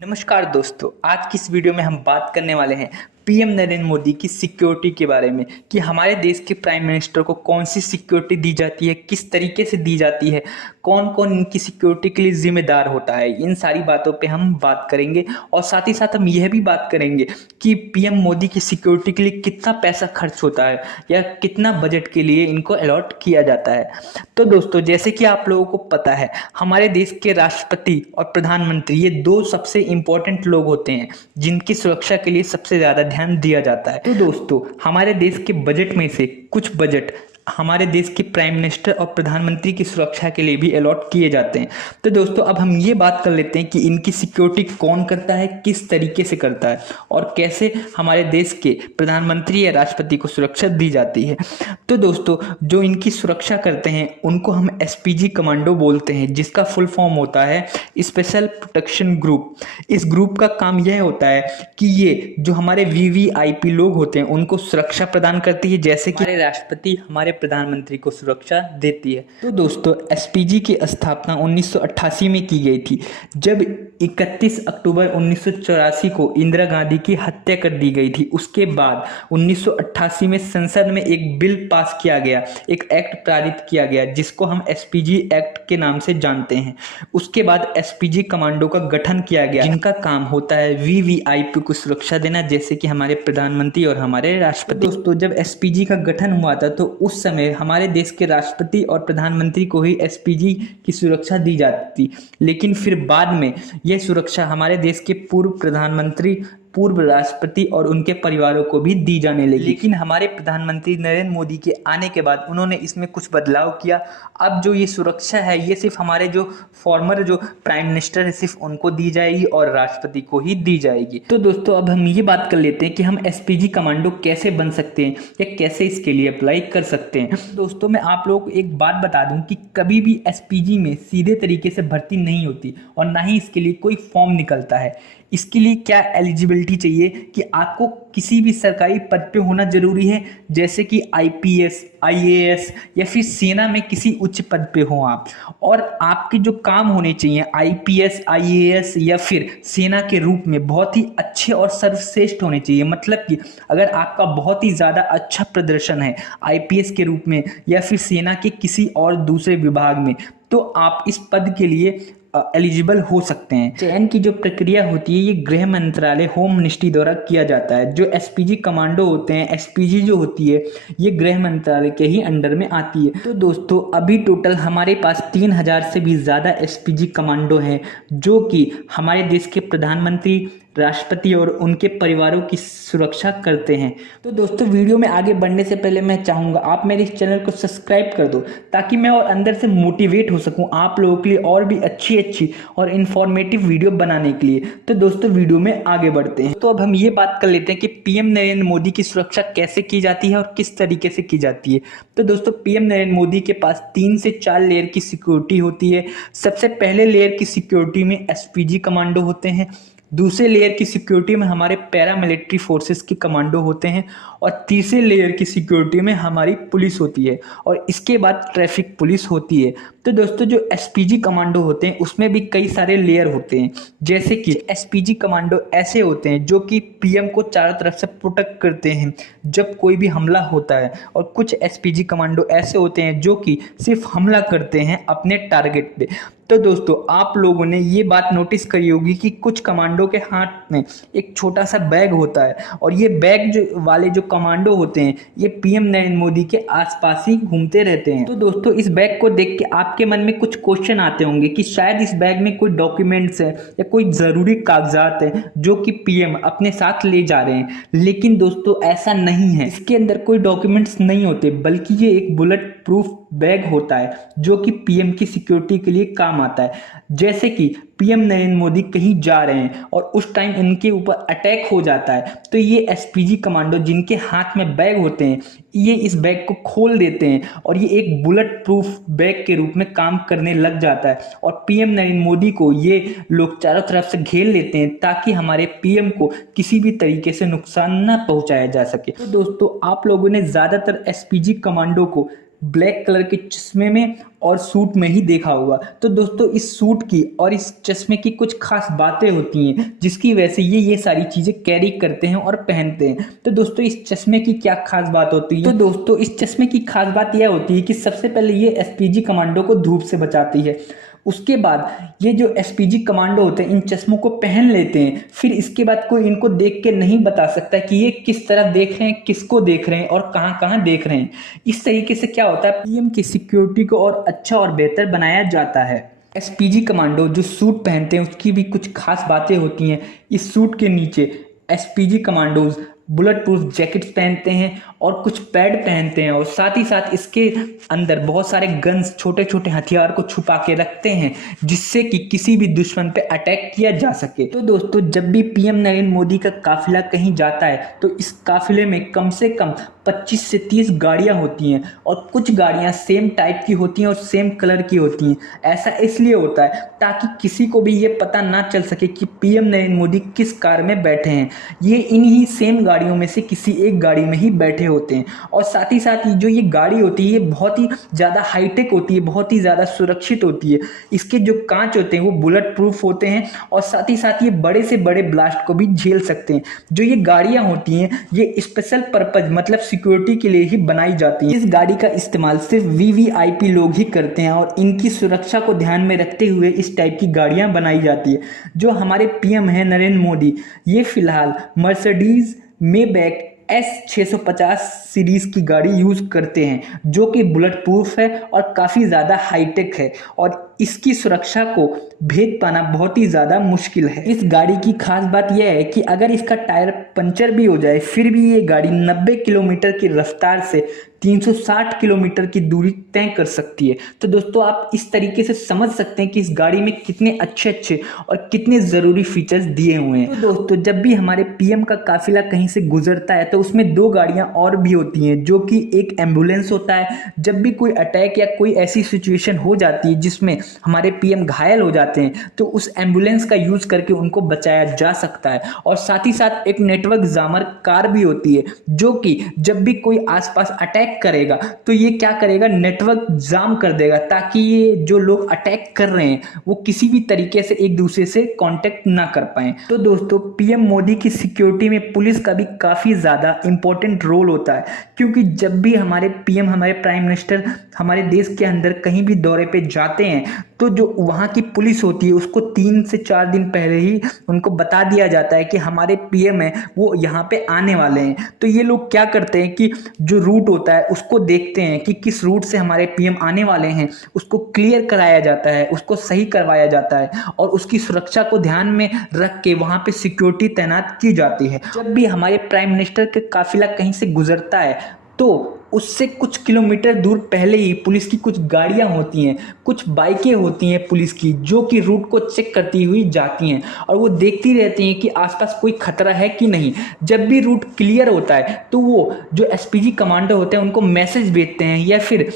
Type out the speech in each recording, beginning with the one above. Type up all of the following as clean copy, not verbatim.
नमस्कार दोस्तों, आज की इस वीडियो में हम बात करने वाले हैं पीएम नरेंद्र मोदी की सिक्योरिटी के बारे में कि हमारे देश के प्राइम मिनिस्टर को कौन सी सिक्योरिटी दी जाती है, किस तरीके से दी जाती है, कौन कौन इनकी सिक्योरिटी के लिए जिम्मेदार होता है। इन सारी बातों पे हम बात करेंगे और साथ ही साथ हम यह भी बात करेंगे कि पीएम मोदी की सिक्योरिटी के लिए कितना पैसा खर्च होता है या कितना बजट के लिए इनको अलॉट किया जाता है। तो दोस्तों, जैसे कि आप लोगों को पता है, हमारे देश के राष्ट्रपति और प्रधानमंत्री ये दो सबसे इंपॉर्टेंट लोग होते हैं जिनकी सुरक्षा के लिए सबसे ज्यादा ध्यान दिया जाता है। तो दोस्तों, हमारे देश के बजट में से कुछ बजट हमारे देश के प्राइम मिनिस्टर और प्रधानमंत्री की सुरक्षा के लिए भी अलॉट किए जाते हैं। तो दोस्तों, अब हम ये बात कर लेते हैं कि इनकी सिक्योरिटी कौन करता है, किस तरीके से करता है और कैसे हमारे देश के प्रधानमंत्री या राष्ट्रपति को सुरक्षा दी जाती है। तो दोस्तों, जो इनकी सुरक्षा करते हैं उनको हम एसपीजी कमांडो बोलते हैं, जिसका फुल फॉर्म होता है स्पेशल प्रोटेक्शन ग्रुप। इस ग्रुप का काम यह होता है कि ये जो हमारे वीवीआईपी लोग होते हैं उनको सुरक्षा प्रदान करती है, जैसे कि हमारे राष्ट्रपति हमारे प्रधानमंत्री को सुरक्षा देती है। तो दोस्तों, एसपीजी की स्थापना 1988 में की गई थी, जब 31 अक्टूबर 1984 को इंदिरा गांधी की हत्या कर दी गई थी। उसके बाद 1988 में संसद में एक बिल पास किया गया, एक एक्ट पारित किया गया जिसको हम एसपीजी एक्ट के नाम से जानते हैं। उसके बाद एसपीजी कमांडो का गठन किया गया, जिनका काम होता है वीवीआईपी को सुरक्षा देना, जैसे कि हमारे प्रधानमंत्री और हमारे राष्ट्रपति। दोस्तों, जब एसपीजी का गठन हुआ था तो उस समय हमारे देश के राष्ट्रपति और प्रधानमंत्री को ही एसपीजी की सुरक्षा दी जाती थी, लेकिन फिर बाद में यह सुरक्षा हमारे देश के पूर्व प्रधानमंत्री, पूर्व राष्ट्रपति और उनके परिवारों को भी दी जाने लगी। लेकिन हमारे प्रधानमंत्री नरेंद्र मोदी के आने के बाद उन्होंने इसमें कुछ बदलाव किया। अब जो ये सुरक्षा है ये सिर्फ हमारे जो फॉर्मर जो प्राइम मिनिस्टर है सिर्फ उनको दी जाएगी और राष्ट्रपति को ही दी जाएगी। तो दोस्तों, अब हम ये बात कर लेते हैं कि हम एसपीजी कमांडो कैसे बन सकते हैं या कैसे इसके लिए अप्लाई कर सकते हैं। दोस्तों, मैं आप लोगों को एक बात बता दूं कि कभी भी एसपीजी में सीधे तरीके से भर्ती नहीं होती और ना ही इसके लिए कोई फॉर्म निकलता है। इसके लिए क्या एलिजिबिलिटी चाहिए कि आपको किसी भी सरकारी पद पे होना जरूरी है, जैसे कि आईपीएस, आईएएस या फिर सेना में किसी उच्च पद पे हो आप, और आपके जो काम होने चाहिए आईपीएस, आईएएस या फिर सेना के रूप में बहुत ही अच्छे और सर्वश्रेष्ठ होने चाहिए। मतलब कि अगर आपका बहुत ही ज़्यादा अच्छा प्रदर्शन है आईपीएस के रूप में या फिर सेना के किसी और दूसरे विभाग में, तो आप इस पद के लिए एलिजिबल हो सकते हैं। चयन की जो प्रक्रिया होती है ये गृह मंत्रालय, होम मिनिस्ट्री द्वारा किया जाता है। जो एसपीजी कमांडो होते हैं, एसपीजी जो होती है ये गृह मंत्रालय के ही अंडर में आती है। तो दोस्तों, अभी टोटल हमारे पास 3000 से भी ज़्यादा एसपीजी कमांडो हैं जो कि हमारे देश के प्रधानमंत्री, राष्ट्रपति और उनके परिवारों की सुरक्षा करते हैं। तो दोस्तों, वीडियो में आगे बढ़ने से पहले मैं चाहूँगा आप मेरे इस चैनल को सब्सक्राइब कर दो, ताकि मैं और अंदर से मोटिवेट हो सकूँ आप लोगों के लिए और भी अच्छी और इन्फॉर्मेटिव वीडियो बनाने के लिए। तो दोस्तों, वीडियो में आगे बढ़ते हैं। तो अब हम ये बात कर लेते हैं कि पीएम नरेंद्र मोदी की सुरक्षा कैसे की जाती है और किस तरीके से की जाती है। तो दोस्तों, पीएम नरेंद्र मोदी के पास 3 से 4 लेयर की सिक्योरिटी होती है। सबसे पहले लेयर की सिक्योरिटी में एसपीजी कमांडो होते हैं, दूसरे लेयर की सिक्योरिटी में हमारे पैरामिलिट्री फोर्सेस के कमांडो होते हैं और तीसरे लेयर की सिक्योरिटी में हमारी पुलिस होती है और इसके बाद ट्रैफिक पुलिस होती है। तो दोस्तों, जो एसपीजी कमांडो होते हैं उसमें भी कई सारे लेयर होते हैं, जैसे कि एसपीजी कमांडो ऐसे होते हैं जो कि पीएम को चारों तरफ से प्रोटेक्ट करते हैं जब कोई भी हमला होता है, और कुछ एसपीजी कमांडो ऐसे होते हैं जो कि सिर्फ हमला करते हैं अपने टारगेट पे। तो दोस्तों, आप लोगों ने ये बात नोटिस करी होगी कि कुछ कमांडो के हाथ में एक छोटा सा बैग होता है और ये बैग जो कमांडो होते हैं ये पीएम नरेंद्र मोदी के आसपास ही घूमते रहते हैं। तो दोस्तों, इस बैग को देख के आपके मन में कुछ क्वेश्चन आते होंगे कि शायद इस बैग में कोई डॉक्यूमेंट्स है या कोई ज़रूरी कागजात है जो कि पीएम अपने साथ ले जा रहे हैं। लेकिन दोस्तों, ऐसा नहीं है, इसके अंदर कोई डॉक्यूमेंट्स नहीं होते, बल्कि ये एक बुलेट प्रूफ बैग होता है जो कि पीएम की सिक्योरिटी के लिए काम आता है। जैसे कि पीएम नरेंद्र मोदी कहीं जा रहे हैं और उस टाइम इनके ऊपर अटैक हो जाता है, तो ये एसपीजी कमांडो जिनके हाथ में बैग होते हैं ये इस बैग को खोल देते हैं और ये एक बुलेट प्रूफ बैग के रूप में काम करने लग जाता है और पीएम नरेंद्र मोदी को ये लोग चारों तरफ से घेर लेते हैं ताकि हमारे पीएम को किसी भी तरीके से नुकसान न पहुंचाया जा सके। तो दोस्तों, आप लोगों ने ज़्यादातर एसपीजी कमांडो को ब्लैक कलर के चश्मे में और सूट में ही देखा होगा। तो दोस्तों इस सूट की और इस चश्मे की कुछ खास बातें होती हैं जिसकी वजह से ये सारी चीज़ें कैरी करते हैं और पहनते हैं। तो दोस्तों इस चश्मे की क्या खास बात होती है? तो दोस्तों इस चश्मे की खास बात यह होती है कि सबसे पहले ये एसपीजी कमांडो को धूप से बचाती है। उसके बाद ये जो एसपीजी कमांडो होते हैं इन चश्मों को पहन लेते हैं, फिर इसके बाद कोई इनको देख के नहीं बता सकता कि ये किस तरफ देख रहे हैं, किसको देख रहे हैं और कहाँ कहाँ देख रहे हैं। इस तरीके से क्या होता है, पीएम की सिक्योरिटी को और अच्छा और बेहतर बनाया जाता है। एसपीजी कमांडो जो सूट पहनते हैं उसकी भी कुछ खास बातें होती हैं। इस सूट के नीचे SPG commandos bullet proof jackets पहनते हैं और कुछ पैड पहनते हैं और साथ ही साथ इसके अंदर बहुत सारे गन्स, छोटे छोटे हथियार को छुपा के रखते हैं जिससे कि किसी भी दुश्मन पे अटैक किया जा सके। तो दोस्तों जब भी पीएम नरेंद्र मोदी का काफिला कहीं जाता है तो इस काफिले में कम से कम 25 से 30 गाड़ियां होती हैं और कुछ गाड़ियां सेम टाइप की होती हैं और सेम कलर की होती हैं। ऐसा इसलिए होता है ताकि किसी को भी ये पता ना चल सके कि पीएम नरेंद्र मोदी किस कार में बैठे हैं। ये इन्हीं सेम गाड़ियों में से किसी एक गाड़ी में ही बैठे होते हैं। और साथ ही साथ जो ये गाड़ी होती है ये बहुत ही ज़्यादा हाईटेक होती है, बहुत ही ज़्यादा सुरक्षित होती है। इसके जो कांच होते हैं वो बुलेट प्रूफ होते हैं और साथ ही साथ ये बड़े से बड़े ब्लास्ट को भी झेल सकते हैं। जो ये गाड़ियाँ होती हैं ये स्पेशल पर्पज मतलब सिक्योरिटी के लिए ही बनाई जाती है। इस गाड़ी का इस्तेमाल सिर्फ वीवीआईपी लोग ही करते हैं और इनकी सुरक्षा को ध्यान में रखते हुए इस टाइप की गाड़ियां बनाई जाती है। जो हमारे पीएम है नरेंद्र मोदी, ये फिलहाल मर्सिडीज मेबैक S650 सीरीज की गाड़ी यूज करते हैं जो कि बुलेट प्रूफ है और काफ़ी ज़्यादा हाईटेक है और इसकी सुरक्षा को भेद पाना बहुत ही ज़्यादा मुश्किल है। इस गाड़ी की खास बात यह है कि अगर इसका टायर पंचर भी हो जाए फिर भी ये गाड़ी 90 किलोमीटर की रफ्तार से 360 किलोमीटर की दूरी तय कर सकती है। तो दोस्तों आप इस तरीके से समझ सकते हैं कि इस गाड़ी में कितने अच्छे अच्छे और कितने ज़रूरी फीचर्स दिए हुए हैं। तो दोस्तों जब भी हमारे पीएम का काफिला कहीं से गुजरता है तो उसमें 2 गाड़ियां और भी होती हैं जो कि एक एम्बुलेंस होता है। जब भी कोई अटैक या कोई ऐसी सिचुएशन हो जाती है जिसमें हमारे पीएम घायल हो जाते हैं तो उस एम्बुलेंस का यूज करके उनको बचाया जा सकता है। और साथ ही साथ एक नेटवर्क जामर कार भी होती है जो कि जब भी कोई आसपास अटैक करेगा तो ये क्या करेगा, नेटवर्क जाम कर देगा ताकि ये जो लोग अटैक कर रहे हैं वो किसी भी तरीके से एक दूसरे से कांटेक्ट ना कर पाए। तो दोस्तों पीएम मोदी की सिक्योरिटी में पुलिस का भी काफी ज्यादा इंपॉर्टेंट रोल होता है क्योंकि जब भी हमारे पीएम, हमारे प्राइम मिनिस्टर हमारे देश के अंदर कहीं भी दौरे पे जाते हैं तो जो वहाँ की पुलिस होती है उसको 3 से 4 दिन पहले ही उनको बता दिया जाता है कि हमारे पीएम है वो यहाँ पे आने वाले हैं। तो ये लोग क्या करते हैं कि जो रूट होता है उसको देखते हैं कि किस रूट से हमारे पीएम आने वाले हैं, उसको क्लियर कराया जाता है, उसको सही करवाया जाता है और उसकी सुरक्षा को ध्यान में रख के वहाँ पे सिक्योरिटी तैनात की जाती है। जब भी हमारे प्राइम मिनिस्टर का काफिला कहीं से गुजरता है तो उससे कुछ किलोमीटर दूर पहले ही पुलिस की कुछ गाड़ियां होती हैं, कुछ बाइकें होती हैं पुलिस की जो कि रूट को चेक करती हुई जाती हैं और वो देखती रहती हैं कि आसपास कोई खतरा है कि नहीं। जब भी रूट क्लियर होता है तो वो जो एसपीजी कमांडो होते हैं उनको मैसेज भेजते हैं या फिर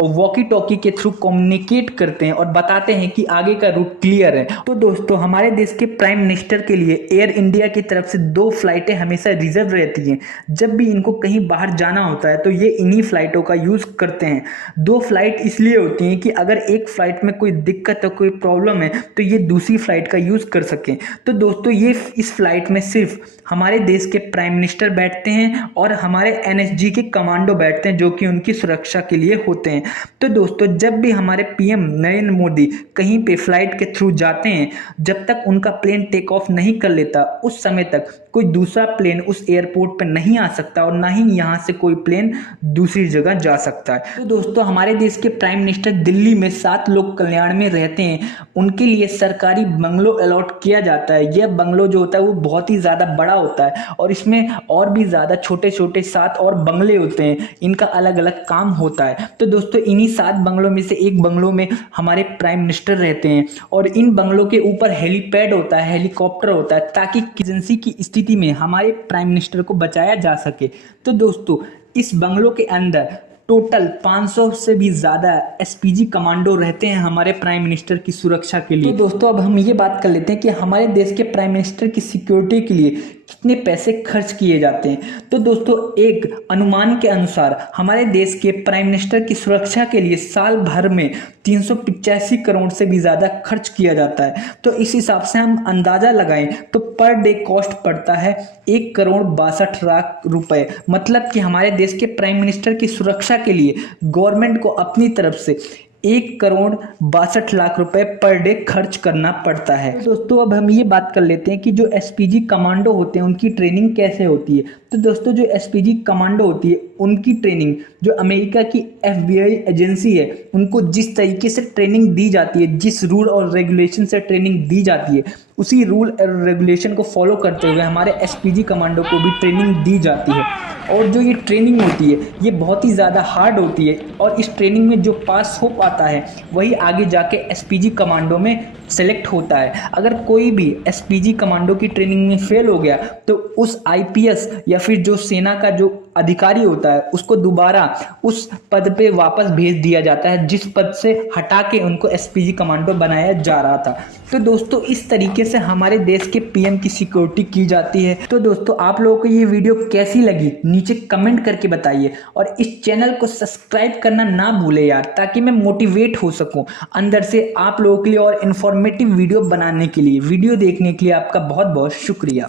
वॉकी टॉकी के थ्रू कम्युनिकेट करते हैं और बताते हैं कि आगे का रूट क्लियर है। तो दोस्तों हमारे देश के प्राइम मिनिस्टर के लिए एयर इंडिया की तरफ से 2 फ्लाइटें हमेशा रिजर्व रहती हैं। जब भी इनको कहीं बाहर जाना होता है तो ये इन्हीं फ्लाइटों का यूज करते हैं। 2 फ्लाइट इसलिए होती हैं कि अगर एक फ्लाइट में कोई दिक्कत है, कोई प्रॉब्लम है तो ये दूसरी फ्लाइट का यूज कर सकें। तो दोस्तों ये इस फ्लाइट में सिर्फ हमारे देश के प्राइम मिनिस्टर बैठते हैं और हमारे एनएसजी के कमांडो बैठते हैं जो कि उनकी सुरक्षा के लिए होते हैं। तो दोस्तों जब भी हमारे पीएम नरेंद्र मोदी कहीं पे फ्लाइट के थ्रू जाते हैं, जब तक उनका प्लेन टेक ऑफ नहीं कर लेता उस समय तक कोई दूसरा प्लेन उस एयरपोर्ट पर नहीं आ सकता और ना ही यहाँ से कोई प्लेन दूसरी जगह जा सकता है। तो दोस्तों हमारे देश के प्राइम मिनिस्टर दिल्ली में 7 लोग कल्याण में रहते हैं, उनके लिए सरकारी बंगलो अलॉट किया जाता है। यह बंगलो जो होता है वो बहुत ही ज़्यादा बड़ा होता है और इसमें और भी ज़्यादा छोटे छोटे 7 और बंगले होते हैं, इनका अलग अलग काम होता है। तो दोस्तों इन्हीं 7 बंगलों में से एक बंगलों में हमारे प्राइम मिनिस्टर रहते हैं और इन बंगलों के ऊपर हेलीपैड होता है, हेलीकॉप्टर होता है ताकि इमरजेंसी की स्थिति में हमारे प्राइम मिनिस्टर को बचाया जा सके। तो दोस्तों इस बंगलों के अंदर टोटल 500 से भी ज़्यादा एसपीजी कमांडो रहते हैं हमारे प्राइम मिनिस्टर की सुरक्षा के लिए। तो दोस्तों अब हम ये बात कर लेते हैं कि हमारे देश के प्राइम मिनिस्टर की सिक्योरिटी के लिए कितने पैसे खर्च किए जाते हैं। तो दोस्तों एक अनुमान के अनुसार हमारे देश के प्राइम मिनिस्टर की सुरक्षा के लिए साल भर में 385 करोड़ से भी ज़्यादा खर्च किया जाता है। तो इस हिसाब से हम अंदाज़ा लगाएं तो पर डे कॉस्ट पड़ता है 1,62,00,000 रुपए। मतलब कि हमारे देश के प्राइम मिनिस्टर की सुरक्षा के लिए गवर्नमेंट को अपनी तरफ से 1,62,00,000 रुपए पर डे खर्च करना पड़ता है। तो दोस्तों अब हम ये बात कर लेते हैं कि जो एसपीजी कमांडो होते हैं उनकी ट्रेनिंग कैसे होती है। तो दोस्तों जो एसपीजी कमांडो होती है उनकी ट्रेनिंग जो अमेरिका की एफबीआई एजेंसी है उनको जिस तरीके से ट्रेनिंग दी जाती है, जिस रूल और रेगुलेशन से ट्रेनिंग दी जाती है, उसी रूल और रेगुलेशन को फॉलो करते हुए हमारे एसपीजी कमांडो को भी ट्रेनिंग दी जाती है। और जो ये ट्रेनिंग होती है ये बहुत ही ज़्यादा हार्ड होती है और इस ट्रेनिंग में जो पास हो पाता है वही आगे जाके एसपीजी कमांडो में सेलेक्ट होता है। अगर कोई भी एसपीजी कमांडो की ट्रेनिंग में फेल हो गया तो उस आईपीएस या फिर जो सेना का जो अधिकारी होता है उसको दोबारा उस पद पे वापस भेज दिया जाता है जिस पद से हटा के उनको एसपीजी कमांडो बनाया जा रहा था। तो दोस्तों इस तरीके से हमारे देश के पीएम की सिक्योरिटी की जाती है। तो दोस्तों आप लोगों को ये वीडियो कैसी लगी नीचे कमेंट करके बताइए और इस चैनल को सब्सक्राइब करना ना भूले यार, ताकि मैं मोटिवेट हो सकूं अंदर से आप लोगों के लिए और इन्फॉर्मेटिव वीडियो बनाने के लिए। वीडियो देखने के लिए आपका बहुत बहुत शुक्रिया।